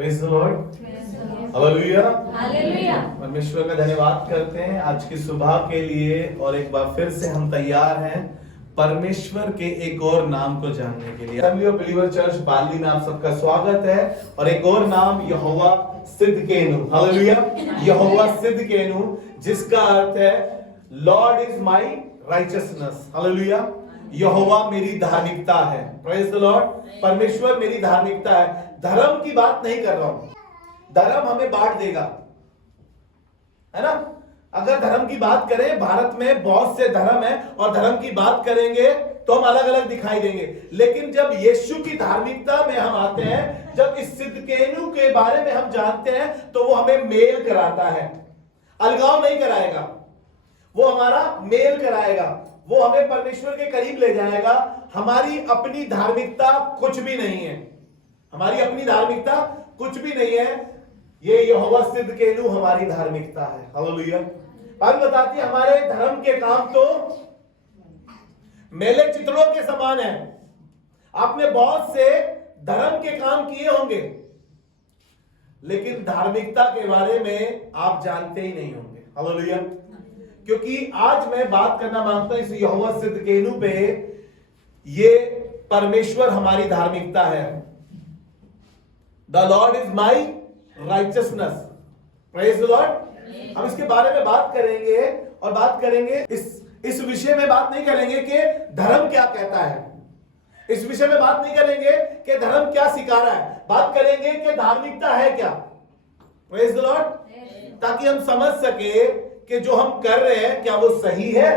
Praise the Lord, hallelujah. Hallelujah. परमेश्वर का धन्यवाद करते हैं आज की सुबह के लिए, और एक बार फिर से हम तैयार हैं परमेश्वर के एक और नाम को जानने के लिए। असेंबली ऑफ बिलीवर चर्च बाली में आप सबका स्वागत है। और एक और नाम यहोवा सिदकेनु, हालेलुया। यहोवा सिदकेनु, जिसका अर्थ है lord is my righteousness, hallelujah. यहोवा मेरी धार्मिकता है, प्रेज द लॉर्ड। परमेश्वर मेरी धार्मिकता है। धर्म की बात नहीं कर रहा हूं, धर्म हमें बांट देगा, है ना। अगर धर्म की बात करें, भारत में बहुत से धर्म है और धर्म की बात करेंगे तो हम अलग अलग दिखाई देंगे। लेकिन जब यीशु की धार्मिकता में हम आते हैं, जब इस सिदकेनु के बारे में हम जानते हैं, तो वो हमें मेल कराता है, अलगाव नहीं कराएगा। वो हमारा मेल कराएगा, वो हमें परमेश्वर के करीब ले जाएगा। हमारी अपनी धार्मिकता कुछ भी नहीं है, हमारी अपनी धार्मिकता कुछ भी नहीं है। ये यहोवा सिदकेनु हमारी धार्मिकता है, हालेलुया। बाइबल बताती है हमारे धर्म के काम तो मेले चितड़ों के समान है। आपने बहुत से धर्म के काम किए होंगे, लेकिन धार्मिकता के बारे में आप जानते ही नहीं होंगे, हालेलुया। क्योंकि आज मैं बात करना मांगता हूं इस यहोवा सिदकेनु पे। ये परमेश्वर हमारी धार्मिकता है। The Lord is my righteousness, praise the Lord. हम इसके बारे में बात करेंगे, और बात करेंगे इस विषय में बात नहीं करेंगे कि धर्म क्या कहता है, इस विषय में बात नहीं करेंगे कि धर्म क्या सिखा रहा है। बात करेंगे कि धार्मिकता है क्या, प्रेज द लॉर्ड, ताकि हम समझ सके कि जो हम कर रहे हैं क्या वो सही है।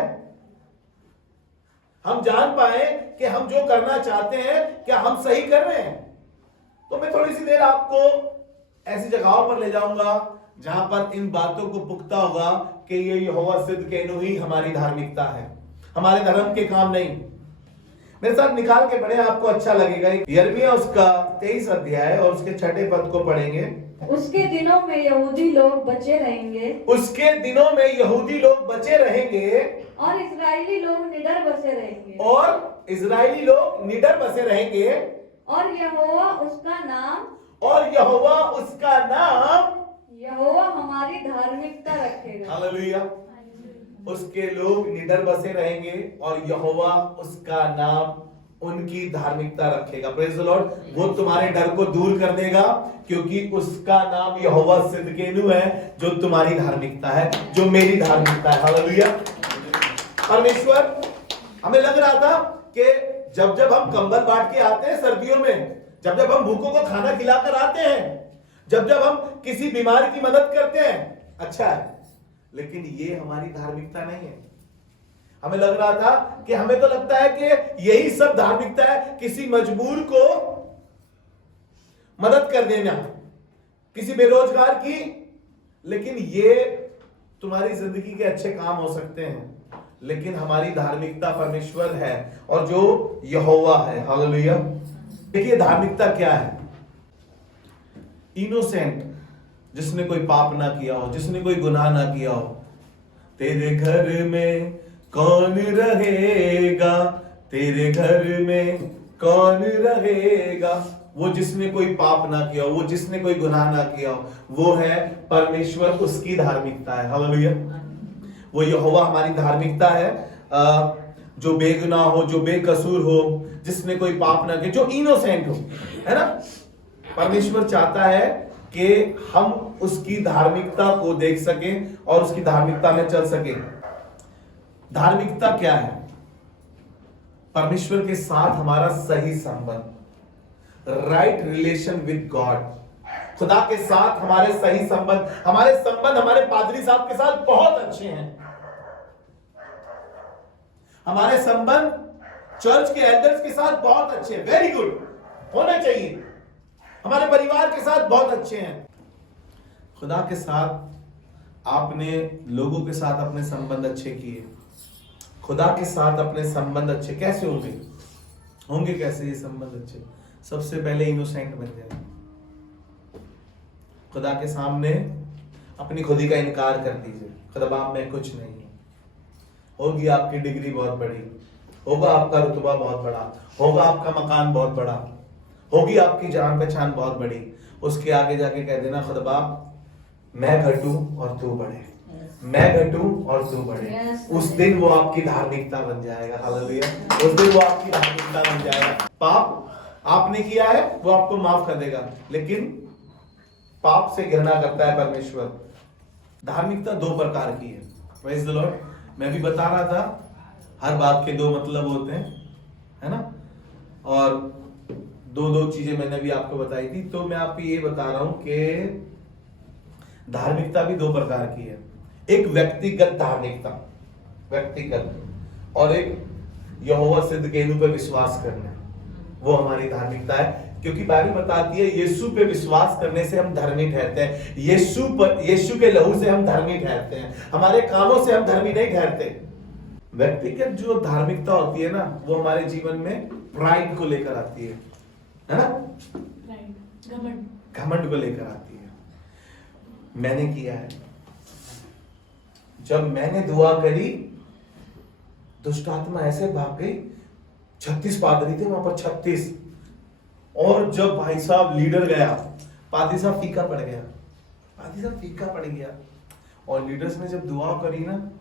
हम जान पाए कि हम जो करना चाहते हैं क्या हम सही कर रहे हैं। तो मैं थोड़ी सी देर आपको ऐसी जगहों पर ले जाऊंगा जहां पर इन बातों को पुख्ता होगा कि ये यहोवा सिदकेनु ही हमारी धार्मिकता है, हमारे धर्म के काम नहीं। मेरे साथ निकाल के पढ़े, आपको अच्छा लगेगा। यिर्मयाह उसका 23 अध्याय और उसके 6 पद को पढ़ेंगे। उसके दिनों में यहूदी लोग बचे रहेंगे, उसके दिनों में यहूदी लोग बचे रहेंगे, और इस्राएली लोग निडर बसे रहेंगे, और इस्राएली लोग निडर बसे रहेंगे, और यहोवा उसका नाम, और यहोवा उसका नाम, यहोवा हमारी धार्मिकता रखेगा, हालेलुया। उसके लोग निडर बसे रहेंगे और यहोवा उसका नाम उनकी धार्मिकता रखेगा, प्रेज द लॉर्ड। वो तुम्हारे डर को दूर कर देगा, क्योंकि उसका नाम यहोवा सिदकेनु है, जो तुम्हारी धार्मिकता है, जो मेरी धार्मिकता है, हालेलुया। परमेश्वर, हमें लग रहा था कि जब जब हम कंबल बांट के आते हैं सर्दियों में, जब जब हम भूखों को खाना खिलाकर आते हैं, जब जब हम किसी बीमार की मदद करते हैं, अच्छा है, लेकिन ये हमारी धार्मिकता नहीं है। हमें लग रहा था कि हमें तो लगता है कि यही सब धार्मिकता है, किसी मजबूर को मदद कर देना, किसी बेरोजगार की। लेकिन ये तुम्हारी जिंदगी के अच्छे काम हो सकते हैं, लेकिन हमारी धार्मिकता परमेश्वर है और जो यहोवा है, हालेलुया। देखिए धार्मिकता क्या है। इनोसेंट, जिसने कोई पाप ना किया हो, जिसने कोई गुनाह ना किया हो। तेरे घर में कौन रहेगा, तेरे घर में कौन रहेगा। वो जिसने कोई पाप ना किया हो, वो जिसने कोई गुनाह ना किया हो, वो है परमेश्वर, उसकी धार्मिकता है, हालेलुया। वो यहोवा हमारी धार्मिकता है, जो बेगुनाह हो, जो बेकसूर हो, जिसने कोई पाप ना किया, जो इनोसेंट हो, है ना। परमेश्वर चाहता है कि हम उसकी धार्मिकता को देख सकें और उसकी धार्मिकता में चल सकें। धार्मिकता क्या है? परमेश्वर के साथ हमारा सही संबंध, राइट रिलेशन विद गॉड। खुदा के साथ हमारे सही संबंध, हमारे संबंध हमारे पादरी साहब के साथ बहुत अच्छे हैं। हमारे संबंध चर्च के एल्डर्स के साथ बहुत अच्छे हैं, वेरी गुड होना चाहिए। हमारे परिवार के साथ बहुत अच्छे हैं। खुदा के साथ आपने लोगों के साथ अपने संबंध अच्छे किए। खुदा के साथ अपने संबंध अच्छे कैसे होंगे कैसे ये संबंध अच्छे? सबसे पहले इनोसेंट बन जाए, खुदा के सामने अपनी खुदी का इनकार कर दीजिए। खुदा बाप में कुछ नहीं है। होगी आपकी डिग्री बहुत बड़ी, होगा आपका रुतबा बहुत बड़ा, होगा आपका मकान बहुत बड़ा, होगी आपकी जान पहचान बहुत बड़ी, उसके आगे जाके कह देना, खुदा बाप मैं घटूं और तू बढ़े, मैं घटूं और तू बढ़े। उस दिन वो आपकी धार्मिकता बन जाएगा। हालेलुया। उस दिन वो आपकी धार्मिकता बन जाएगा। पाप आपने किया है वो आपको माफ कर देगा, लेकिन पाप से घृणा करता है परमेश्वर। धार्मिकता दो प्रकार की है। Praise the Lord. मैं भी बता रहा था, हर बात के दो मतलब होते हैं, है ना। और दो चीजें मैंने भी आपको बताई थी। तो मैं आपको ये बता रहा हूं कि धार्मिकता भी दो प्रकार की है। एक व्यक्तिगत धार्मिकता, व्यक्तिगत, और एक यहोवा सिद्ध केनू पे विश्वास करना, वो हमारी धार्मिकता है। क्योंकि बाइबल बताती है यीशु पे विश्वास करने से हम धर्मी ठहरते हैं। यीशु के लहू से हम धर्मी ठहरते हैं, हमारे कामों से हम धर्मी नहीं ठहरते। व्यक्तिगत जो धार्मिकता होती है ना, वो हमारे जीवन में प्राइड को लेकर आती है ना, घमंड को लेकर आती है। मैंने किया है, जब मैंने दुआ करी दुष्ट आत्मा ऐसे भाग गई। 36 पादरी थे वहां पर, 36। और जब भाई साहब लीडर गया, पादी साहब फीका पड़ गया, पादी साहब फीका पड़ गया। और लीडर्स ने जब दुआ करी ना,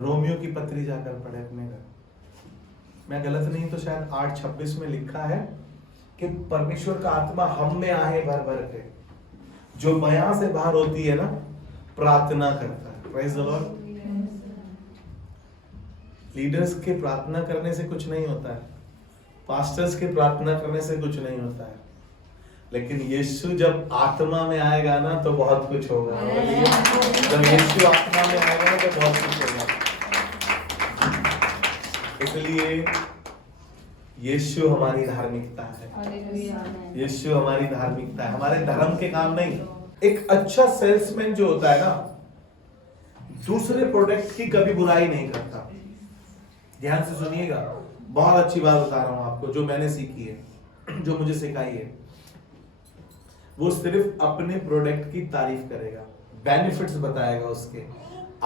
रोमियो की पत्री जाकर पढ़े अपने घर। मैं गलत नहीं तो शायद 8:26 में लिखा है कि परमेश्वर का आत्मा हम में आहे भर भर के, जो माया से बाहर होती है ना, प्रार्थना करता है। Praise the Lord. लीडर्स के प्रार्थना करने से कुछ नहीं होता है, पास्टर्स के प्रार्थना करने से कुछ नहीं होता है, लेकिन यीशु जब आत्मा में आएगा ना तो बहुत कुछ होगा। जब यीशु आत्मा में आएगा ना तो बहुत कुछ होगा। इसलिए यीशु हमारी धार्मिकता है, यीशु हमारी धार्मिकता है, हमारे धर्म के काम नहीं। एक अच्छा सेल्समैन जो होता है ना, दूसरे प्रोडक्ट की कभी बुराई नहीं करता। ध्यान से सुनिएगा, बहुत अच्छी बात बता रहा हूं आपको, जो मैंने सीखी है, जो मुझे सिखाई है। वो सिर्फ अपने प्रोडक्ट की तारीफ करेगा, बेनिफिट्स बताएगा उसके।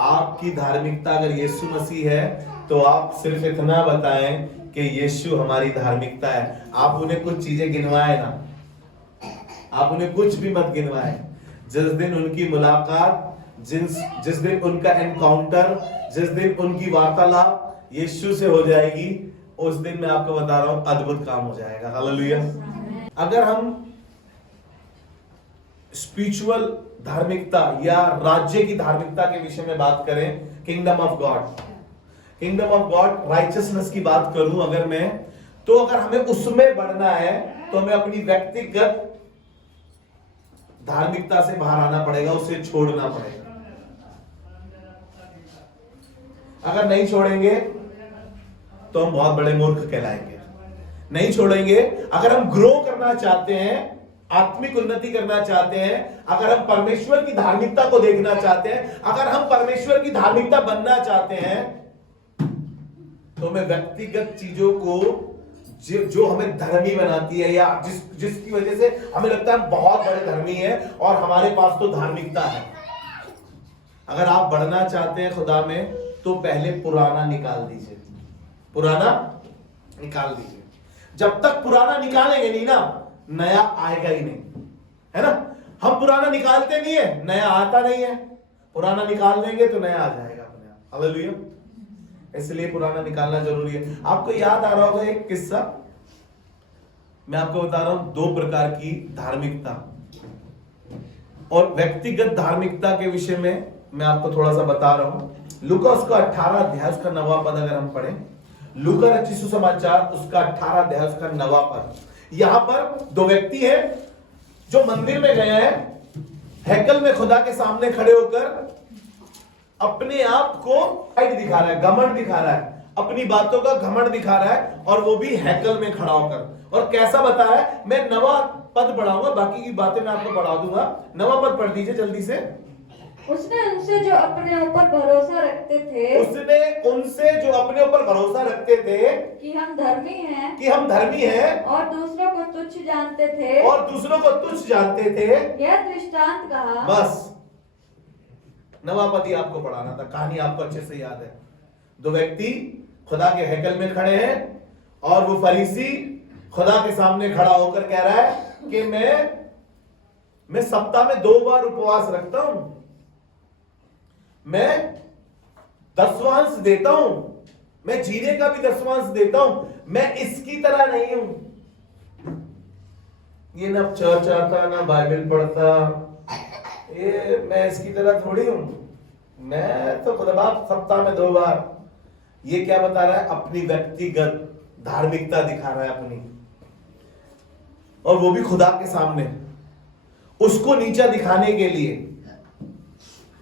आपकी धार्मिकता अगर यीशु मसीह है तो आप सिर्फ इतना बताएं कि यीशु हमारी धार्मिकता है। आप उन्हें कुछ चीजें गिनवाए ना, आप उन्हें कुछ भी मत गिनवाए। जिस दिन उनकी मुलाकात, जिस दिन उनका एनकाउंटर, जिस दिन उनकी वार्तालाप यीशु से हो जाएगी, उस दिन मैं आपको बता रहा हूं अद्भुत काम हो जाएगा। हालेलुया। अगर हम स्पिरिचुअल धार्मिकता या राज्य की धार्मिकता के विषय में बात करें, किंगडम ऑफ गॉड राइचियसनेस की बात करूं अगर मैं, तो अगर हमें उसमें बढ़ना है तो हमें अपनी व्यक्तिगत धार्मिकता से बाहर आना पड़ेगा, उसे छोड़ना पड़ेगा। अगर नहीं छोड़ेंगे तो हम बहुत बड़े मूर्ख कहलाएंगे। नहीं छोड़ेंगे। अगर हम ग्रो करना चाहते हैं, आत्मिक उन्नति करना चाहते हैं, अगर हम परमेश्वर की धार्मिकता को देखना चाहते हैं, अगर हम परमेश्वर की धार्मिकता बनना चाहते हैं, तो हमें व्यक्तिगत चीजों को जो हमें धर्मी बनाती है, या जिसकी वजह से हमें लगता है हम बहुत बड़े धर्मी हैं और हमारे पास तो धार्मिकता है। अगर आप बढ़ना चाहते हैं खुदा में, तो पहले पुराना निकाल दीजिए, पुराना निकाल दीजिए। जब तक पुराना निकालेंगे नहीं ना, नया आएगा ही नहीं, है ना। हम पुराना निकालते नहीं है, नया आता नहीं है। पुराना निकाल देंगे तो नया आ जाएगा अपने आप। हालेलुया। इसलिए पुराना निकालना जरूरी है। आपको याद आ रहा होगा एक किस्सा, मैं आपको बता रहा हूं, 2 प्रकार की धार्मिकता और व्यक्तिगत धार्मिकता के विषय में मैं आपको थोड़ा सा बता रहा हूं। लूका उसका 18 अध्याय उसका 9वां पद अगर हम पढ़ें, लूका रचित सुसमाचार उसका 18 अध्याय उसका 9वां पद। यहां पर 2 व्यक्ति हैं जो मंदिर में गए हैं, हैकल में खुदा के सामने खड़े होकर अपने आप को प्राइड दिखा रहा है, घमंड दिखा रहा है, अपनी बातों का घमंड दिखा रहा है, और वो भी हैकल में खड़ा होकर। और कैसा बता रहा है, मैं 9वां पद पढ़ाऊंगा, बाकी की बातें मैं आपको पढ़ा दूंगा। 9वां पद पढ़ दीजिए जल्दी से। उसने उनसे जो अपने ऊपर भरोसा रखते थे, कि हम धर्मी हैं, और दूसरों को तुच्छ जानते थे, यह दृष्टांत कहा। बस 9वां पद ही आपको पढ़ाना था, कहानी आपको अच्छे से याद है। 2 व्यक्ति खुदा के हैकल में खड़े हैं, और वो फरीसी खुदा के सामने खड़ा होकर कह रहा है कि मैं मैं सप्ताह में 2 बार उपवास रखता हूं, मैं दसवांश देता हूं, मैं जीने का भी दसवांश देता हूं, मैं इसकी तरह नहीं हूं। ये ना चर्च आता ना बाइबल पढ़ता, ये मैं इसकी तरह थोड़ी हूं। मैं तो खुदा बाप सप्ताह में 2 बार। ये क्या बता रहा है? अपनी व्यक्तिगत धार्मिकता दिखा रहा है अपनी, और वो भी खुदा के सामने। उसको नीचा दिखाने के लिए,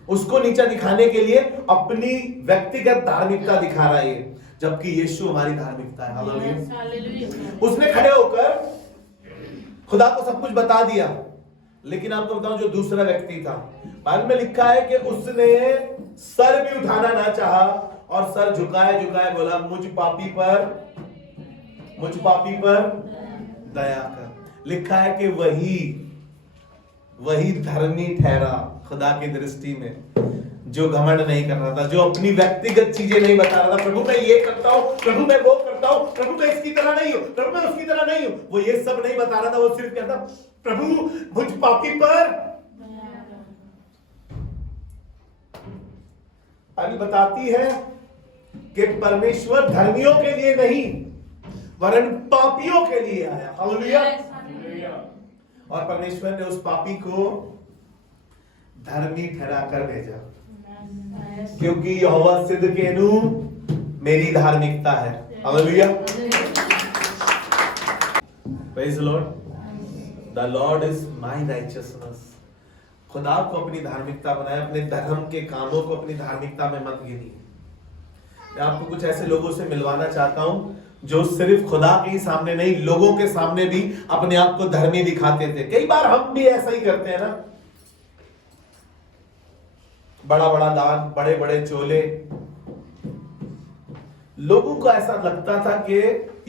उसको नीचा दिखाने के लिए अपनी व्यक्तिगत धार्मिकता दिखा रहा है, जबकि यीशु हमारी धार्मिकता है। हालेलुया। उसने खड़े होकर खुदा को सब कुछ बता दिया। लेकिन आपको बताऊं, जो दूसरा व्यक्ति था, बाइबल में लिखा है कि उसने सर भी उठाना ना चाहा और सर झुकाए झुकाए बोला, मुझ पापी पर दया कर। लिखा है कि वही धर्मी ठहरा खुदा की दृष्टि में, जो घमंड नहीं कर रहा था, जो अपनी व्यक्तिगत चीजें नहीं बता रहा था। प्रभु मैं ये करता हूं, प्रभु मैं वो करता हूं, प्रभु मैं इसकी तरह नहीं हूं, प्रभु मैं उसकी तरह नहीं हूं। वो ये सब नहीं बता रहा था, वो सिर्फ कहता, प्रभु मुझ पापी पर। बाइबल बताती है कि परमेश्वर धर्मियों के लिए नहीं वरन पापियों के लिए आया। हालेलुया। और परमेश्वर ने उस पापी को धर्मी ठहराकर भेजा, क्योंकि यहोवा सिदकेनु मेरी धार्मिकता है। Hallelujah. Praise the Lord. The Lord is my righteousness. खुदा को अपनी धार्मिकता बनाए, अपने धर्म के कामों को अपनी धार्मिकता में मत गिनिए। मैं आपको कुछ ऐसे लोगों से मिलवाना चाहता हूं जो सिर्फ खुदा के ही सामने नहीं, लोगों के सामने भी अपने आप को धर्मी दिखाते थे। कई बार हम भी ऐसा ही करते हैं ना, बड़ा बड़ा दान, बड़े बड़े चोले। लोगों को ऐसा लगता था कि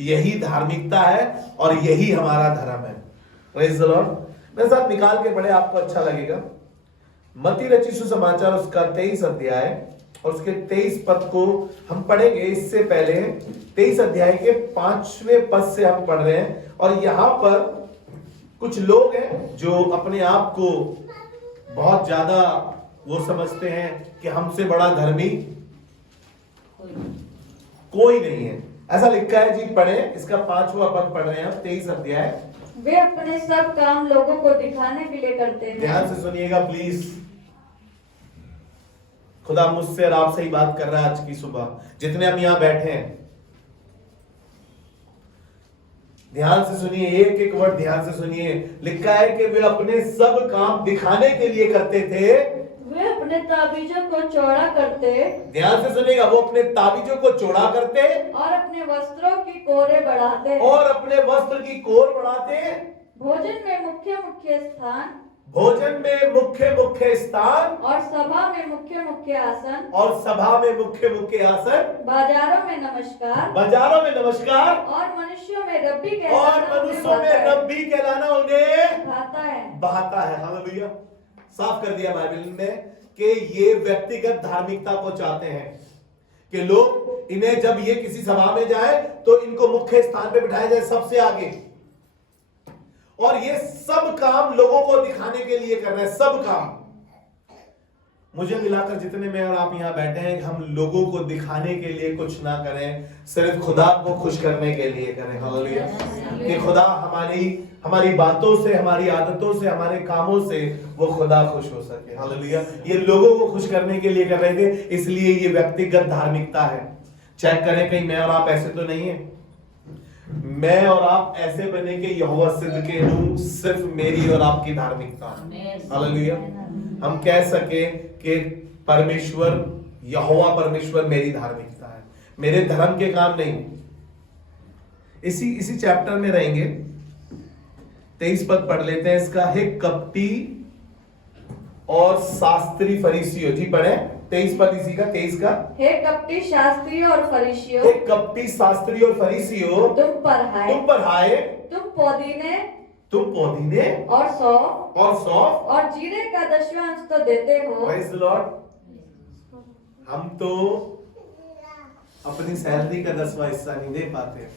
यही धार्मिकता है और यही हमारा धर्म है। Praise the Lord. मेरे साथ निकाल के पढ़े, आपको अच्छा लगेगा। मत्ती रचित सुसमाचार उसका 23 अध्याय और उसके 23 पद को हम पढ़ेंगे। इससे पहले 23 अध्याय के 5वें पद से हम पढ़ रहे हैं। और यहां पर कुछ लोग हैं जो अपने आप को बहुत ज्यादा वो समझते हैं कि हमसे बड़ा धर्मी कोई नहीं है। ऐसा लिखा है जी, पढ़े इसका 5वां पद पढ़ रहे हैं, 23 अध्याय। वे अपने सब काम लोगों को दिखाने के लिए करते हैं। ध्यान से सुनिएगा प्लीज। खुदा मुझसे और आपसे ही बात कर रहा है आज की सुबह, जितने हम यहां बैठे हैं। ध्यान से सुनिए, एक एक वर्ड ध्यान से सुनिए। लिखा है कि वे अपने सब काम दिखाने के लिए करते थे। वे अपने ताबीजों को चौड़ा करते। ध्यान से सुनिएगा, वो अपने ताबीजों को चौड़ा करते और अपने वस्त्रों की कोरे बढ़ाते। और अपने वस्त्र की कोर बढ़ाते। भोजन में मुख्य मुख्य स्थान, भोजन में मुख्य मुख्य स्थान और सभा में मुख्य मुख्य आसन, और सभा में मुख्य मुख्य आसन, बाजारों में नमस्कार, बाजारों में नमस्कार, और मनुष्यों में रब्बी कहलाना उन्हें भाता है। बहाता है। हालेलुया। साफ कर दिया बाइबल में कि ये व्यक्तिगत धार्मिकता को चाहते हैं कि लोग इन्हें, जब ये किसी सभा में जाए तो इनको मुख्य स्थान पे बिठाया जाए, सबसे आगे। और ये सब काम लोगों को दिखाने के लिए कर रहे हैं। सब काम मुझे मिलाकर जितने में और आप यहां बैठे हैं, हम लोगों को दिखाने के लिए कुछ ना करें, सिर्फ खुदा को खुश करने के लिए करें। हालेलुया। कि खुदा हमारी बातों से, हमारी आदतों से, हमारे कामों से वो खुदा खुश हो सके। हालेलुया। ये लोगों को खुश करने के लिए कर रहे थे, इसलिए ये व्यक्तिगत धार्मिकता है। चेक करें कहीं मैं और आप ऐसे तो नहीं है। मैं और आप ऐसे बने कि यहोवा सिदकेनु सिर्फ मेरी और आपकी धार्मिकता। हालेलुया। हम कह सके कि परमेश्वर, यहोवा परमेश्वर मेरी धार्मिकता है, मेरे धर्म के काम नहीं। इसी चैप्टर में रहेंगे। 23 पद पढ़ लेते हैं इसका। हे कपटी और शास्त्री फरीसियों। जी पढ़े 23 पद इसी का, 23 का। हे कपटी शास्त्री और फरीसियों, हे कपटी शास्त्री और फरीसियों, तुम पर हाय, तुम पोदीने और सौंफ और जीरे का दशवांश तो देते हो। Praise the Lord. हम तो अपनी सैलरी का 10वां हिस्सा नहीं दे पाते।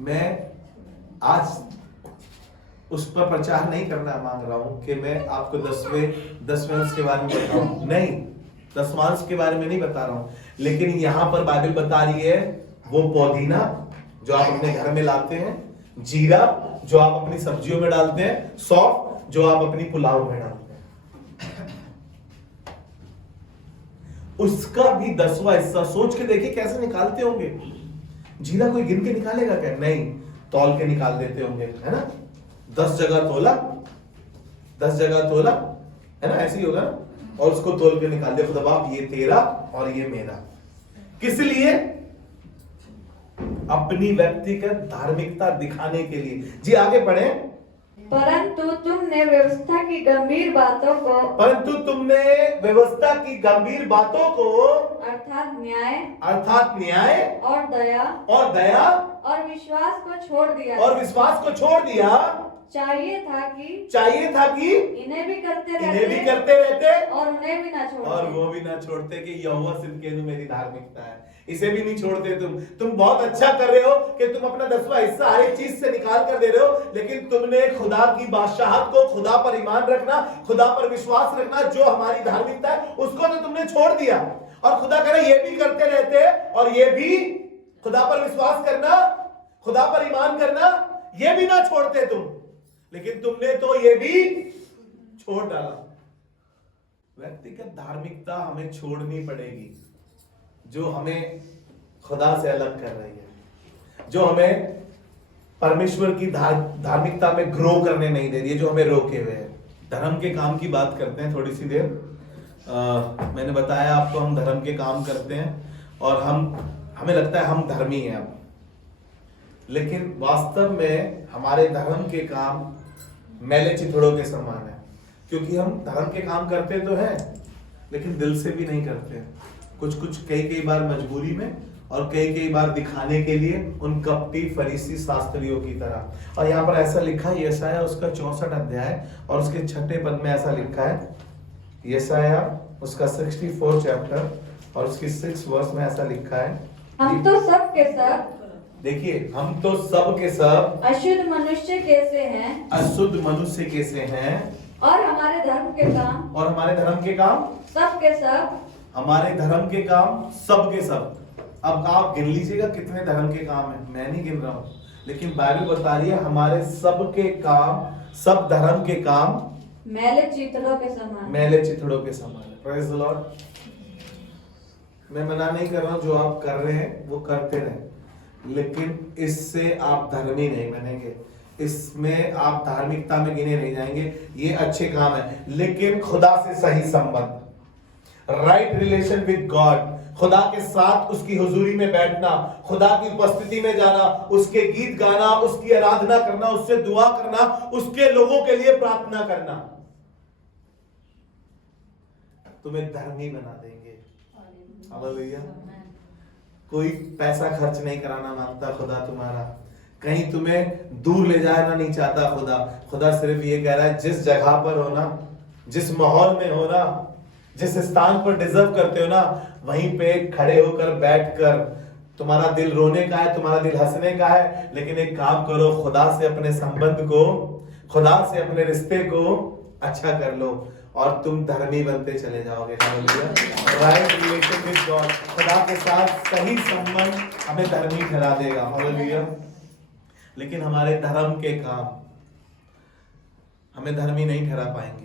मैं आज उस पर प्रचार नहीं करना मांग रहा हूं कि मैं आपको 10 के बारे में बताऊं, नहीं, 10 के बारे में नहीं बता रहा हूं, लेकिन यहां पर बाइबल बता रही है वो पुदीना जो आप अपने घर में लाते हैं, जीरा जो आप अपनी सब्जियों में डालते हैं, सौंफ जो आप अपनी पुलाव में डालते हैं, उसका भी 10वां हिस्सा सोच के देखिए कैसे निकालते होंगे। जीरा कोई गिन के निकालेगा क्या? नहीं, तौल के निकाल देते होंगे, है ना। 10 जगह तोला, 10 जगह तोला, है ना, ऐसे ही होगा ना, और उसको तोल के निकाल दिया, खुदा बाप ये तेरा और ये मेरा। किस लिए? अपनी व्यक्तिगत धार्मिकता दिखाने के लिए। जी आगे पढ़े। परंतु तुमने व्यवस्था की गंभीर बातों को अर्थात न्याय और दया और विश्वास को छोड़ दिया। चाहिए था कि इन्हें भी करते रहते और उन्हें भी ना छोड़ते। कि यहोवा सिदकीनु मेरी धार्मिकता है, इसे भी नहीं छोड़ते। तुम बहुत अच्छा कर रहे हो कि तुम अपना 10वां हिस्सा हर एक चीज से निकाल कर दे रहे हो, लेकिन तुमने खुदा की बादशाहत को, खुदा पर ईमान रखना, खुदा पर विश्वास रखना, जो हमारी धार्मिकता है उसको तो तुमने छोड़ दिया। और खुदा कह रहे ये भी करते रहते और ये भी खुदा पर विश्वास करना, खुदा पर ईमान करना, ये भी ना छोड़ते तुम, लेकिन तुमने तो ये भी छोड़ डाला। व्यक्तिगत धार्मिकता हमें छोड़नी पड़ेगी, जो हमें खुदा से अलग कर रही है, जो हमें परमेश्वर की धार्मिकता में ग्रो करने नहीं दे रही है, जो हमें रोके हुए है। धर्म के काम की बात करते हैं थोड़ी सी देर। मैंने बताया आपको हम धर्म के काम करते हैं और हमें लगता है हम धर्मी हैं अब, लेकिन वास्तव में हमारे धर्म के काम मैले चिथड़ों के समान है, क्योंकि हम धर्म के काम करते तो हैं लेकिन दिल से भी नहीं करते। कुछ कई बार मजबूरी में और कई बार दिखाने के लिए, उन कपटी फरीसी शास्त्रियों की तरह। और यहाँ पर ऐसा लिखा है, यशायाह उसका 64 अध्याय और उसके 6 पद में ऐसा लिखा है, यशायाह उसका 64 चैप्टर और उसकी 6 वर्स में ऐसा लिखा है, हम तो सब के सब, देखिए, हम तो सब के सब अशुद्ध मनुष्य कैसे हैं और हमारे धर्म के काम सब के सब, हमारे धर्म के काम सब के सब। अब आप गिन लीजिएगा कितने धर्म के काम है, मैं नहीं गिन रहा हूं, लेकिन बाइबल बता रही है हमारे सब के काम, सब धर्म के काम मैले चिथड़ों के समान है। Praise the Lord. मैं मना नहीं कर रहा हूं, जो आप कर रहे हैं वो करते रहें, लेकिन इससे आप धर्मी नहीं बनेंगे, इसमें आप धार्मिकता में गिने नहीं जाएंगे। ये अच्छे काम है, लेकिन खुदा से सही संबंध, राइट रिलेशन विद गॉड, खुदा के साथ उसकी हुजूरी में बैठना, खुदा की उपस्थिति में जाना, उसके गीत गाना, उसकी आराधना करना, उससे दुआ करना, उसके लोगों के लिए प्रार्थना करना, तुम्हें धर्मी बना देंगे। हालेलुया। कोई पैसा खर्च नहीं कराना मांगता खुदा तुम्हारा, कहीं तुम्हें दूर ले जाना नहीं चाहता खुदा सिर्फ ये कह रहा है जिस जगह पर हो ना, जिस माहौल में हो ना, जिस स्थान पर डिजर्व करते हो ना, वहीं पे खड़े होकर बैठकर, तुम्हारा दिल रोने का है, तुम्हारा दिल हंसने का है, लेकिन एक काम करो, खुदा से अपने संबंध को, खुदा से अपने रिश्ते को अच्छा कर लो और तुम धर्मी बनते चले जाओगे। राइट रिलेशन विद गॉड, खुदा के साथ सही संबंध हमें धर्मी ठहरा देगा। हालेलुया। लेकिन हमारे धर्म के काम हमें धर्मी नहीं ठहरा पाएंगे।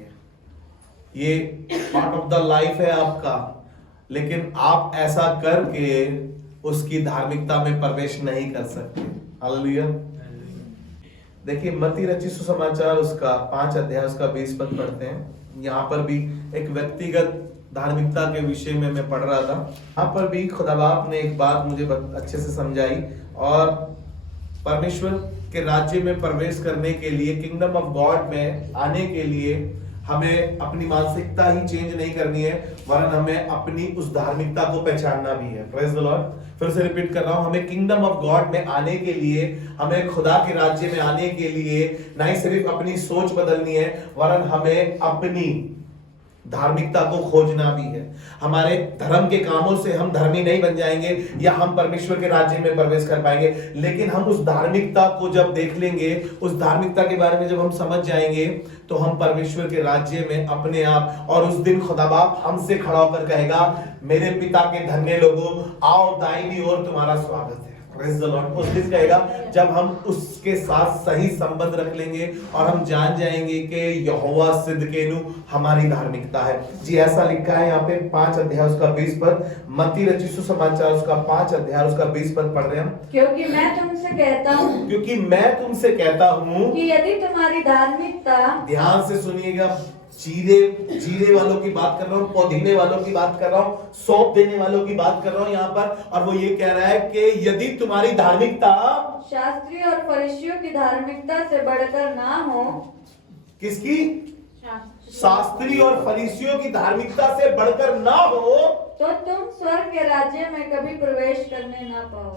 ये पार्ट ऑफ द लाइफ है आपका, लेकिन आप ऐसा करके उसकी धार्मिकता में प्रवेश नहीं कर सकते। हालेलुया। देखिए मत्ती रचित सुसमाचार उसका 5 अध्याय उसका 20 पद पढ़ते हैं। यहाँ पर भी एक व्यक्तिगत धार्मिकता के विषय में मैं पढ़ रहा था। यहाँ पर भी खुदा बाप ने एक बात मुझे अच्छे से समझाई, और परमेश्वर के राज्य में प्रवेश करने के लिए, किंगडम ऑफ गॉड में आने के लिए हमें अपनी मानसिकता ही चेंज नहीं करनी है, वरन हमें अपनी उस धार्मिकता को पहचानना भी है। Praise the Lord. फिर से रिपीट कर रहा हूं, हमें किंगडम ऑफ गॉड में आने के लिए, हमें खुदा के राज्य में आने के लिए ना ही सिर्फ अपनी सोच बदलनी है, वरन हमें अपनी धार्मिकता को खोजना भी है। हमारे धर्म के कामों से हम धर्मी नहीं बन जाएंगे या हम परमेश्वर के राज्य में प्रवेश कर पाएंगे, लेकिन हम उस धार्मिकता को जब देख लेंगे, उस धार्मिकता के बारे में जब हम समझ जाएंगे, तो हम परमेश्वर के राज्य में अपने आप, और उस दिन खुदा बाप हमसे खड़ा होकर कहेगा, मेरे पिता के धन्य लोगों, आओ दाहिनी ओर तुम्हारा स्वागत है। Praise the Lord। उस दिन कहेगा जब हम उसके साथ सही संबंध रख लेंगे और हम जान जाएंगे कि यहोवा सिदकेनु हमारी धार्मिकता है। जी ऐसा लिखा है यहाँ पे 5 अध्याय उसका 20 पद, मत्ती रचित सुसमाचार उसका 5 अध्याय उसका 20 पद पढ़ रहे हैं हम। क्योंकि मैं तुमसे कहता हूँ कि यदि तुम्हारी धार्मिकता, ध्यान से सुनिएगा, जीरे वालों की बात कर रहा हूँ, पौधीने वालों की बात कर रहा हूँ, सौंप देने वालों की बात कर रहा हूँ यहाँ पर, और वो ये कह रहा है कि यदि तुम्हारी धार्मिकता शास्त्री और फरीसियों की धार्मिकता से बढ़कर ना हो। किसकी? शास्त्री और फरीसियों की धार्मिकता से बढ़कर ना हो, तो तुम स्वर्ग के राज्य में कभी प्रवेश करने ना पाओ।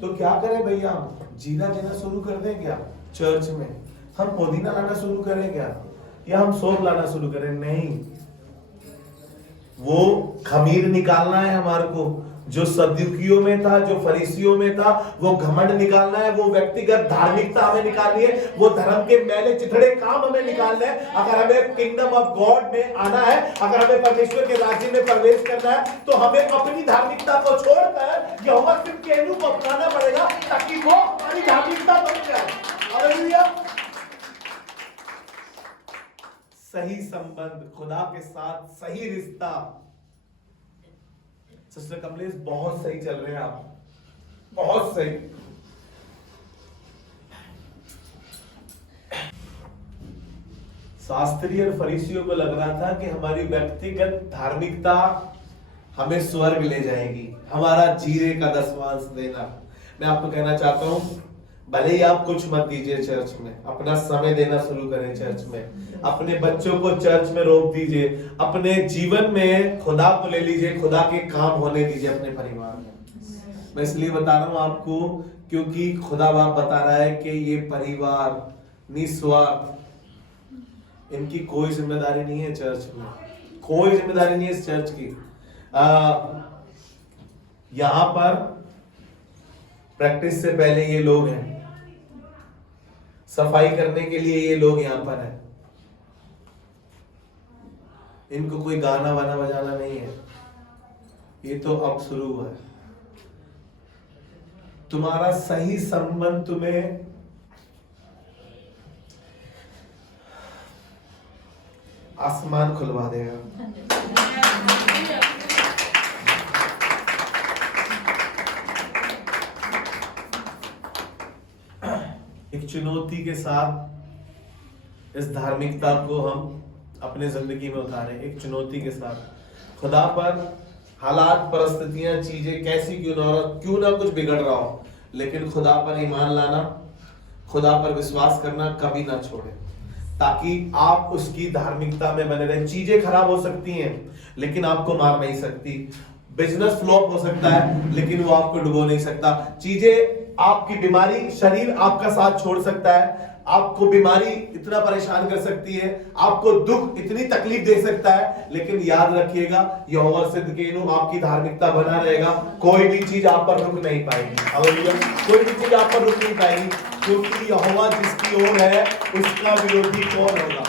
तो क्या करें भैया? जीरा देना शुरू कर दें क्या चर्च में? हम पुदीना लाना शुरू करें क्या, या हम सौंफ लाना शुरू करें? नहीं, वो खमीर निकालना है हमारे को, जो सदुकियों में था, जो फरीसियों में था, वो घमंड निकालना है, वो व्यक्तिगत धार्मिकता हमें निकालनी है, वो धर्म के मैले चिथड़े काम हमें निकालना है। अगर हमें किंगडम ऑफ गॉड में आना है, अगर हमें परमेश्वर के राज्य में प्रवेश करना है, तो हमें अपनी धार्मिकता को छोड़कर यहोवा सिदकेनु को अपनाना पड़ेगा, ताकि वो हमारी धार्मिकता बन जाए। हालेलुया। सही संबंध, खुदा के साथ सही रिश्ता। सिस्टर कमलेश बहुत सही चल रहे हैं आप, बहुत सही। शास्त्री और फरीसियों को लग रहा था कि हमारी व्यक्तिगत धार्मिकता हमें स्वर्ग ले जाएगी, हमारा जीरे का दसवांश देना। मैं आपको कहना चाहता हूं, भले ही आप कुछ मत दीजिए चर्च में, अपना समय देना शुरू करें चर्च में, अपने बच्चों को चर्च में रोक दीजिए, अपने जीवन में खुदा को ले लीजिए, खुदा के काम होने दीजिए अपने परिवार में। मैं इसलिए बता रहा हूं आपको क्योंकि खुदा बाप बता रहा है कि ये परिवार निस्वार्थ, इनकी कोई जिम्मेदारी नहीं है चर्च में, कोई जिम्मेदारी नहीं है इस चर्च की। यहां पर प्रैक्टिस से पहले ये लोग हैं, सफाई करने के लिए ये लोग यहां पर हैं, इनको कोई गाना वाना बजाना नहीं है, ये तो अब शुरू हुआ है। तुम्हारा सही संबंध तुम्हें आसमान खुलवा देगा। एक चुनौती के साथ इस धार्मिकता को हम अपने जिंदगी में उतारें, एक चुनौती के साथ। खुदा पर हालात, परिस्थितियां, चीजें कैसी क्यों ना कुछ बिगड़ रहा हो, लेकिन खुदा पर ईमान लाना, खुदा पर विश्वास करना कभी ना छोड़े, ताकि आप उसकी धार्मिकता में बने रहें। चीजें खराब हो सकती हैं लेकिन आपको मार नहीं सकती, बिजनेस फ्लॉप हो सकता है लेकिन वो आपको डुबो नहीं सकता, चीजें, आपकी बीमारी, शरीर आपका साथ छोड़ सकता है, आपको बीमारी इतना परेशान कर सकती है, आपको दुख इतनी तकलीफ दे सकता है, लेकिन याद रखिएगा यहोवा सिदकेनु आपकी धार्मिकता बना रहेगा, कोई भी चीज आप पर रुक नहीं पाएगी। हालेलुया। कोई भी चीज आप पर रुक नहीं पाएगी, क्योंकि यहोवा जिसकी ओर है उसका विरोधी कौन होगा?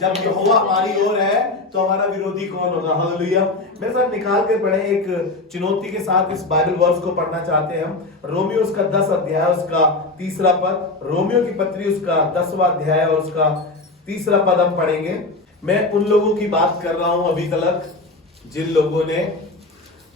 जब यहोवा हमारी ओर है तो हमारा विरोधी कौन होगा? हालेलुया। मेरे साथ निकाल के पढ़े, एक चुनौती के साथ इस बाइबल वर्स को पढ़ना चाहते हैं हम। रोमियो उसका 10 अध्याय उसका 3 पद, रोमियो की पत्री उसका 10वां अध्याय और उसका 3 पद हम पढ़ेंगे। मैं उन लोगों की बात कर रहा हूं अभी तक जिन लोगों ने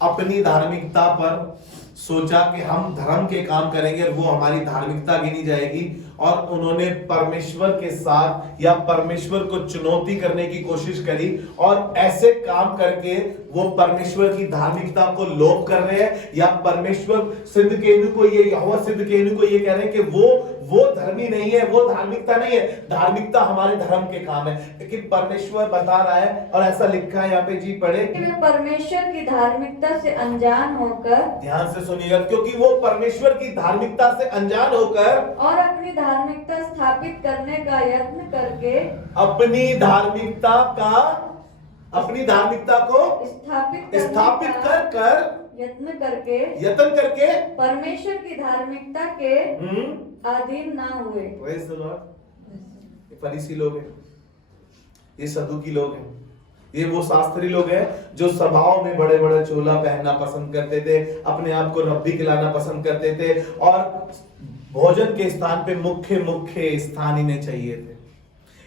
अपनी धार्मिकता पर सोचा कि हम धर्म के काम करेंगे और वो हमारी धार्मिकता गिनी जाएगी, और उन्होंने परमेश्वर के साथ या परमेश्वर को चुनौती करने की कोशिश करी, और ऐसे काम करके वो परमेश्वर की धार्मिकता को लोप कर रहे हैं, या परमेश्वर सिदकेनु को, ये यहोवा सिदकेनु को ये कह रहे हैं कि वो धर्मी नहीं है, वो धार्मिकता नहीं है, धार्मिकता हमारे धर्म के काम है। लेकिन परमेश्वर बता रहा है, और ऐसा लिखा है यहाँ पे, जी पढ़े, परमेश्वर की धार्मिकता से अनजान होकर, ध्यान से सुनिएगा, क्योंकि वो परमेश्वर की धार्मिकता से अनजान होकर और अपनी धार्मिकता स्थापित करने का यत्न करके अपनी धार्मिकता को स्थापित कर यत्न करके परमेश्वर की धार्मिकता के अधीन ना हुए। Praise the Lord। ये फरीसी लोग हैं, ये सदूकी लोग हैं, ये वो शास्त्री लोग हैं जो सभाओं में बड़े बड़े चोला पहनना पसंद करते थे, अपने आप को रब्बी खिलाना पसंद करते थे और भोजन के स्थान पे मुख्य स्थान इन्हें चाहिए थे।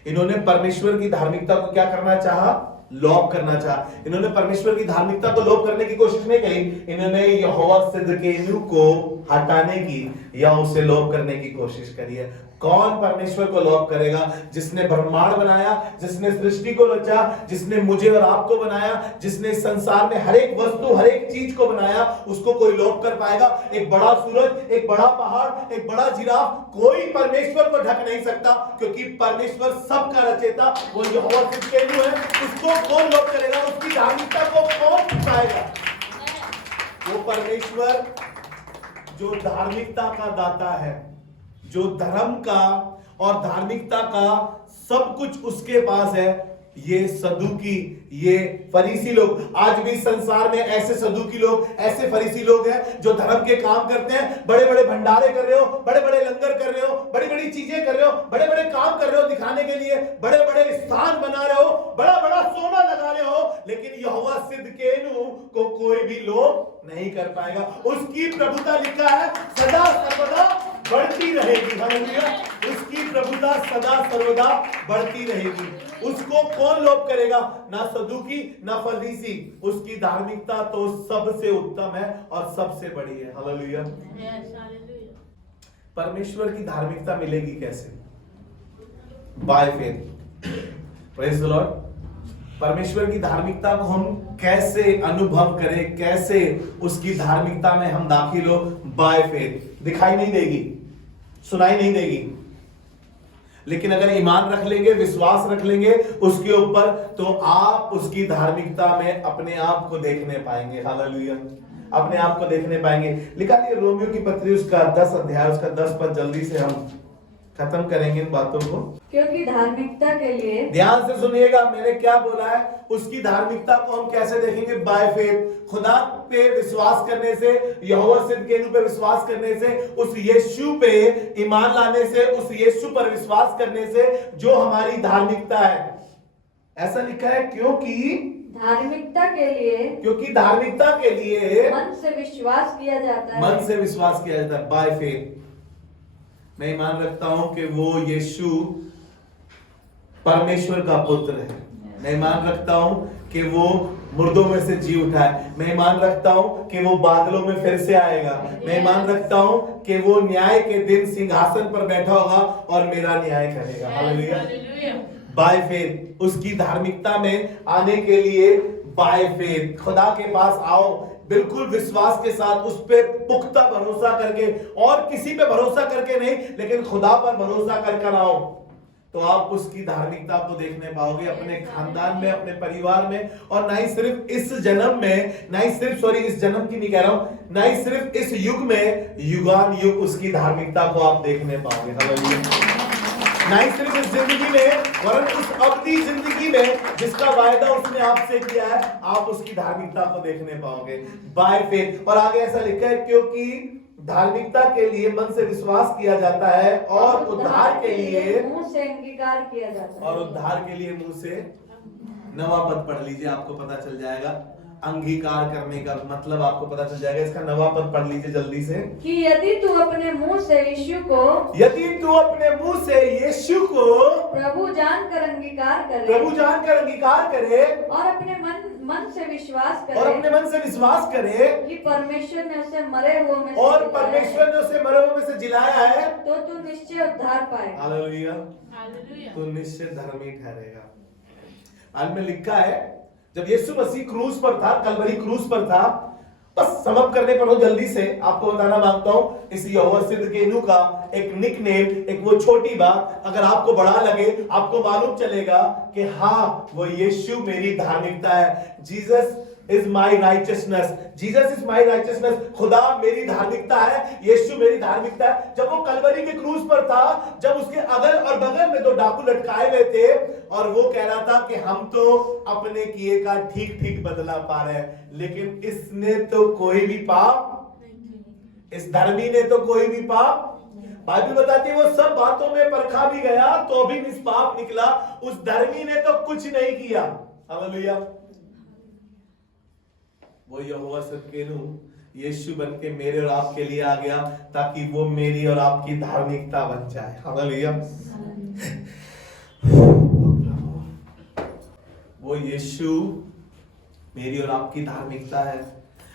इन्होंने परमेश्वर की धार्मिकता को क्या करना चाहा? लोप करना चाहा। इन्होंने परमेश्वर की धार्मिकता को लोप करने की कोशिश नहीं करी, इन्होंने यहोवा सिदकेनू को हटाने की या उसे लोप करने की कोशिश करी है। कौन परमेश्वर को लोप करेगा? जिसने ब्रह्मांड बनाया, जिसने सृष्टि को रचा, जिसने मुझे और आपको बनाया, जिसने संसार में हर एक वस्तु हर एक चीज को बनाया, उसको कोई लोप कर पाएगा? एक बड़ा सूरज, एक बड़ा पहाड़, एक बड़ा जिराफ, कोई परमेश्वर को ढक नहीं सकता, क्योंकि परमेश्वर सबका रचेता वो यहोवा सिदकेनू है। उसको कौन लोप करेगा? उसकी धार्मिकता को कौन छुपाएगा? वो परमेश्वर जो धार्मिकता का दाता है, जो धर्म का और धार्मिकता का सब कुछ उसके पास है। ये सदूकी, ये फरीसी लोग, आज भी संसार में ऐसे सदूकी लोग, ऐसे फरीसी लोग हैं जो धर्म के काम करते हैं। बड़े बड़े भंडारे कर रहे हो, बड़े बड़े लंगर कर रहे हो, बड़ी बड़ी चीजें कर रहे हो, बड़े बड़े काम कर रहे हो दिखाने के लिए, बड़े बड़े स्थान बना रहे हो, बड़ा बड़ा सोना लगा रहे हो, लेकिन यहोवा सिदकेनू को कोई भी लोप नहीं कर पाएगा। उसकी प्रभुता लिखा है सदा सर्वदा बढ़ती रहेगी। हालेलुया। उसकी प्रभुता सदा सर्वदा बढ़ती रहेगी। उसको कौन लोप करेगा? ना सदूकी ना फरीसी। उसकी धार्मिकता तो सबसे उत्तम है और सबसे बड़ी है। हालेलुया। परमेश्वर की धार्मिकता मिलेगी कैसे? By faith. Praise the Lord. परमेश्वर की धार्मिकता को हम कैसे अनुभव करें, कैसे उसकी धार्मिकता में हम दाखिल हो? By faith. दिखाई नहीं देगी, सुनाई नहीं देगी, लेकिन अगर ईमान रख लेंगे, विश्वास रख लेंगे उसके ऊपर, तो आप उसकी धार्मिकता में अपने आप को देखने पाएंगे। हालेलुया। अपने आप को देखने पाएंगे। लिखा है रोमियो की पत्री उसका 10 अध्याय उसका 10 पद, जल्दी से हम खत्म करेंगे इन बातों को। क्योंकि धार्मिकता के लिए, ध्यान से सुनिएगा मैंने क्या बोला है। उसकी धार्मिकता को हम कैसे देखेंगे? By faith. खुदा पे विश्वास करने से, यहोवा सिदकेनू पे विश्वास करने से, उस यीशु पे ईमान लाने से, उस यीशु पर विश्वास करने से जो हमारी धार्मिकता है। ऐसा लिखा है क्योंकि धार्मिकता के लिए मन से विश्वास किया जाता है। मन से विश्वास किया जाता है। By faith. मैं ईमान रखता हूं कि वो यीशु परमेश्वर का पुत्र है। मैं ईमान रखता हूं कि वो मुर्दों में से जी उठा है। मैं ईमान रखता हूं कि वो बादलों में फिर से आएगा। मैं ईमान रखता हूं कि वो न्याय के दिन सिंहासन पर बैठा होगा और मेरा न्याय करेगा। हालेलुया। By faith. उसकी धार्मिकता में आने के लिए बाय फेथ खुदा के पास आओ, बिल्कुल विश्वास के साथ, उस पे पुख्ता भरोसा करके, और किसी पे भरोसा करके नहीं, लेकिन खुदा पर भरोसा कर आओ, तो आप उसकी धार्मिकता को देखने पाओगे अपने खानदान में, अपने परिवार में। और ना ही सिर्फ इस जन्म में, ना ही सिर्फ इस जन्म की नहीं कह रहा हूं, ना ही सिर्फ इस युग में, युगान युग उसकी धार्मिकता को आप देखने पाओगे। हालेलुया। ना ही सिर्फ इस जिंदगी में, वरन उस अवधि जिंदगी में जिसका वायदा उसने आपसे किया है, आप उसकी धार्मिकता को देखने पाओगे बाय फेथ। और आगे ऐसा लिखा है क्योंकि धार्मिकता के लिए मन से विश्वास किया जाता है और उद्धार के लिए मुंह से अंगीकार किया जाता है। और उद्धार के लिए मुंह से, नवा पद पढ़ लीजिए, आपको पता चल जाएगा अंगीकार करने का मतलब, आपको पता चल जाएगा। इसका नवा पद पढ़ लीजिए जल्दी से। कि यदि तू अपने मुंह से यीशु को प्रभु जानकर अंगीकार करे और अपने मन से विश्वास करे कि परमेश्वर ने उसे मरे हुए में से जिलाया है, तो तू निश्चय उद्धार पाएगा। हालेलुया। तू निश्चय धर्मी ठहरेगा। आज में लिखा है जब यीशु मसीह क्रूस पर था, कलवरी क्रूस पर था, बस समझ करने पर हो जल्दी से आपको बताना मांगता हूं, इस यहोवा सिदकेनू का एक निकनेम, एक वो छोटी बात अगर आपको बड़ा लगे, आपको मालूम चलेगा कि हाँ वो यीशु मेरी धार्मिकता है। Jesus is my righteousness. Jesus is my righteousness. खुदा मेरी धार्मिकता है, यीशु मेरी धार्मिकता है। जब वो कलवरी के क्रूस पर था, जब उसके अगल और बगल में दो डाकू लटकाए हुए थे और वो कह रहा था कि हम तो अपने किए का ठीक ठीक बदला पा रहे हैं, लेकिन इसने तो कोई भी पाप, इस धर्मी ने तो कोई भी पाप, बाइबल बताती है वो सब बातों में परखा भी गया तो भी निष्पाप निकला, उस धर्मी ने तो कुछ नहीं किया। हालेलुया। वो यहोवा सदकेनु यीशु बन के मेरे और आपके लिए आ गया ताकि वो मेरी और आपकी धार्मिकता बन जाए। हालेलुया। वो यीशु मेरी और आपकी धार्मिकता है,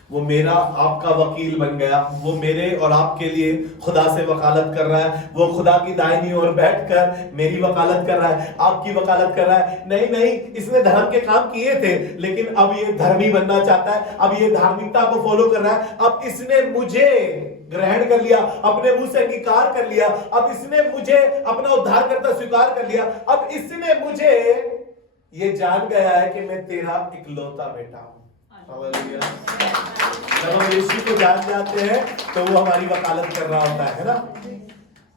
वो मेरा आपका वकील बन गया, वो मेरे और आपके लिए खुदा से वकालत कर रहा है, वो खुदा की दाहिनी ओर बैठकर मेरी वकालत कर रहा है, आपकी वकालत कर रहा है। नहीं, इसने धर्म के काम किए थे लेकिन अब ये धर्मी बनना चाहता है, अब ये धार्मिकता को फॉलो कर रहा है, अब इसने मुझे ग्रहण कर लिया, अपने मुंह से अंगीकार कर लिया, अब इसने मुझे अपना उद्धारकर्ता स्वीकार कर लिया, अब इसने मुझे ये जान गया है कि मैं तेरा इकलौता बेटा हूं। जब हम यीशु को जान जाते हैं तो वो हमारी वकालत कर रहा होता है ना,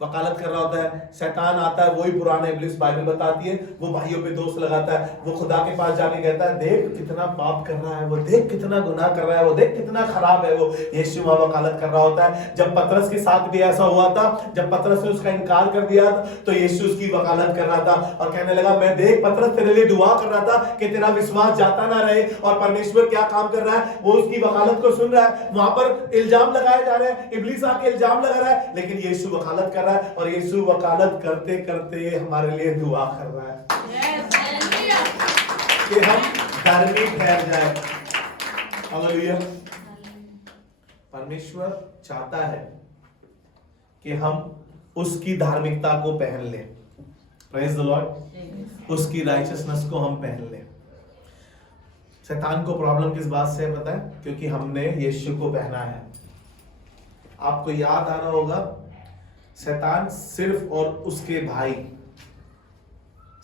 वकालत कर रहा होता है। शैतान आता है, वही पुराना इब्लिस, बाइबल बताती है, वो भाइयों पे दोष लगाता है, वो खुदा के पास जाके कहता है देख कितना पाप कर रहा है वो, देख कितना गुनाह कर रहा है वो, देख कितना खराब है वो। यीशु वहां वकालत कर रहा होता है। जब पतरस के साथ भी ऐसा हुआ था, जब पतरस ने उसका इनकार कर दिया तो यीशु उसकी वकालत कर रहा था और कहने लगा मैं देख पतरस तेरे लिए दुआ कर रहा था कि तेरा विश्वास जाता ना रहे, और परमेश्वर क्या काम कर रहा है, वो उसकी वकालत को सुन रहा है। वहां पर इल्जाम लगाए जा रहे हैं, इब्लिस आके इल्जाम लगा रहा है, लेकिन यीशु वकालत कर रहा है और यीशु वकालत करते करते हमारे लिए दुआ कर रहा है कि हम धर्मी ठहर जाए। हालेलुया। परमेश्वर चाहता है कि हम उसकी धार्मिकता को पहन लें। Praise the Lord. उसकी राइचियसनेस को हम पहन लें। शैतान को प्रॉब्लम किस बात से है पता है? क्योंकि हमने यीशु को पहना है। आपको याद आ रहा होगा, शैतान सिर्फ और उसके भाई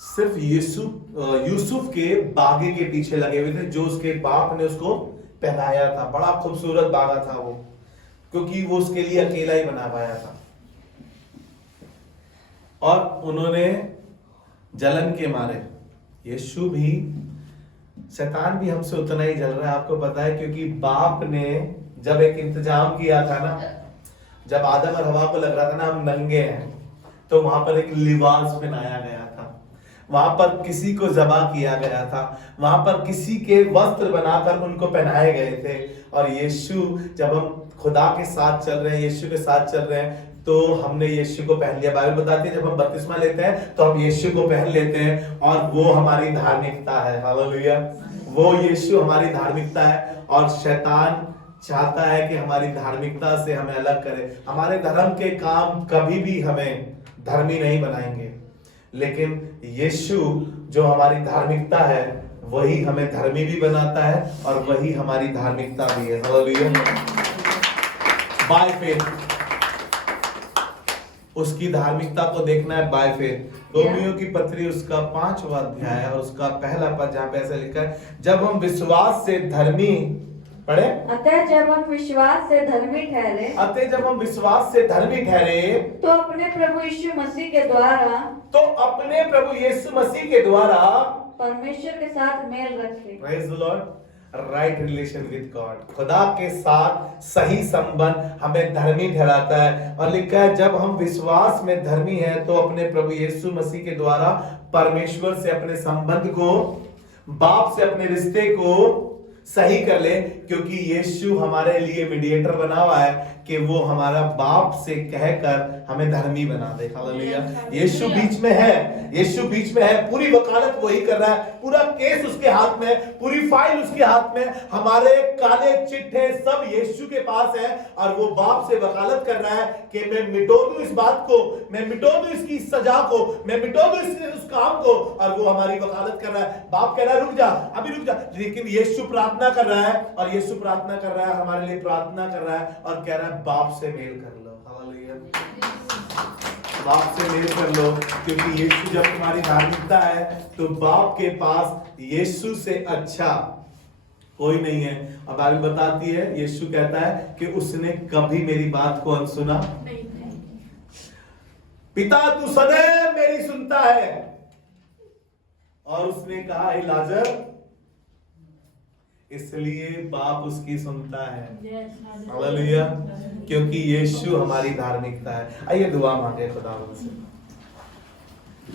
सिर्फ यूसुफ के बागे के पीछे लगे हुए थे, जो उसके बाप ने उसको पहनाया था। बड़ा खूबसूरत बागा था वो, क्योंकि वो उसके लिए अकेला ही बना पाया था। और उन्होंने जलन के मारे, यीशु भी, शैतान भी हमसे उतना ही जल रहा है, आपको पता है, क्योंकि बाप ने जब एक इंतजाम किया था ना, जब आदम और हवा को लग रहा था ना हम नंगे हैं, तो वहां पर एक लिबास पहनाया गया था, वहां पर किसी को ज़बा किया गया था, वहां पर किसी के वस्त्र बनाकर उनको पहनाए गए थे। और यीशु, जब हम खुदा के साथ चल रहे हैं, यीशु के साथ चल रहे हैं, तो हमने यीशु को पहन लिया। बाइबल बताती है जब हम बपतिस्मा लेते हैं तो हम यीशु को पहन लेते हैं, और वो हमारी धार्मिकता है। हालेलुया। वो यीशु हमारी धार्मिकता है। और शैतान चाहता है कि हमारी धार्मिकता से हमें अलग करे। हमारे धर्म के काम कभी भी हमें धर्मी नहीं बनाएंगे, लेकिन यीशु जो हमारी धार्मिकता है वही हमें धर्मी भी बनाता है और वही हमारी धार्मिकता भी है। हालेलुया। बाय फेथ, उसकी धार्मिकता को देखना है बाय फेथ। रोमियो की पत्री उसका 5वां अध्याय और उसका पहला पद, जहां पे ऐसा लिखा है, जब हम विश्वास से धर्मी, पढ़े, अतः जब हम विश्वास से धर्मी ठहरे, अतः जब हम विश्वास से धर्मी ठहरे, तो अपने प्रभु यीशु मसीह के द्वारा, तो अपने प्रभु यीशु मसीह के द्वारा परमेश्वर के साथ मेल रखे। Praise the Lord. Right relation with God, खुदा के साथ सही संबंध हमें धर्मी ठहराता है। और लिखा है जब हम विश्वास में धर्मी हैं तो अपने प्रभु यीशु मसीह के द्वारा परमेश्वर से अपने संबंध को, बाप से अपने रिश्ते को सही कर ले, क्योंकि यीशु हमारे लिए मीडिएटर बना हुआ है कि वो हमारा बाप से कहकर हमें धर्मी बना दे। हालेलुया। यीशु बीच में है, यीशु बीच में है, पूरी वकालत वही कर रहा है, पूरा केस उसके हाथ में, पूरी फाइल उसके हाथ में, हमारे काले चिट्ठे सब यीशु के पास है, और वो बाप से वकालत कर रहा है कि मैं मिटो दूं इस बात को, मैं मिटो दूं इसकी सजा को, मैं मिटो दूं उस काम को, और वो हमारी वकालत कर रहा है। बाप कह रहा है रुक जा, अभी रुक जा, लेकिन यीशु प्रार्थना कर रहा है, और यीशु प्रार्थना कर रहा है, हमारे लिए प्रार्थना कर रहा है, और कह रहा है बाप से मेल कर लो। हालेलुया। बाप से मेल कर लो, क्योंकि यीशु जब तुम्हारी धार्मिकता है तो बाप के पास यीशु से अच्छा कोई नहीं है। अब बाइबल बताती है, यीशु कहता है कि उसने कभी मेरी बात को अनसुना नहीं। पिता तू सदैव मेरी सुनता है। और उसने कहा हे लाजर, इसलिए बाप उसकी सुनता है। हालेलुया, क्योंकि यीशु हमारी धार्मिकता है। आइए दुआ मांगे खुदावंद से।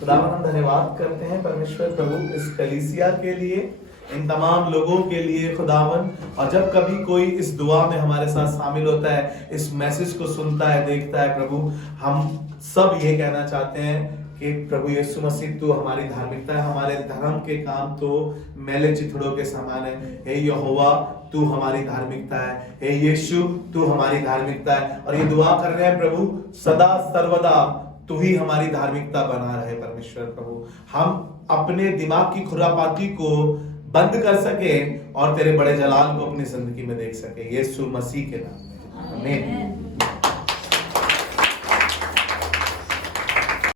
खुदावंद हम धन्यवाद करते हैं परमेश्वर प्रभु इस कलीसिया के लिए, इन तमाम लोगों के लिए खुदावन। और जब कभी कोई इस दुआ में हमारे साथ शामिल होता है, इस मैसेज को सुनता है, देखता है प्रभु, हम सब ये कहना चाहते हैं कि प्रभु यीशु मसीह तू हमारी धार्मिकता है। हमारे धर्म के काम तो मैले चिथड़ों के समान है। हे यहोवा तू हमारी धार्मिकता है। हे यीशु तू हमारी धार्मिकता है। और ये दुआ कर रहे हैं प्रभु, सदा सर्वदा तू ही हमारी धार्मिकता बना रहे परमेश्वर प्रभु। हम अपने दिमाग की खुरापाती को बंद कर सके और तेरे बड़े जलाल को अपनी जिंदगी में देख सके, यीशु मसीह के नाम में आमीन।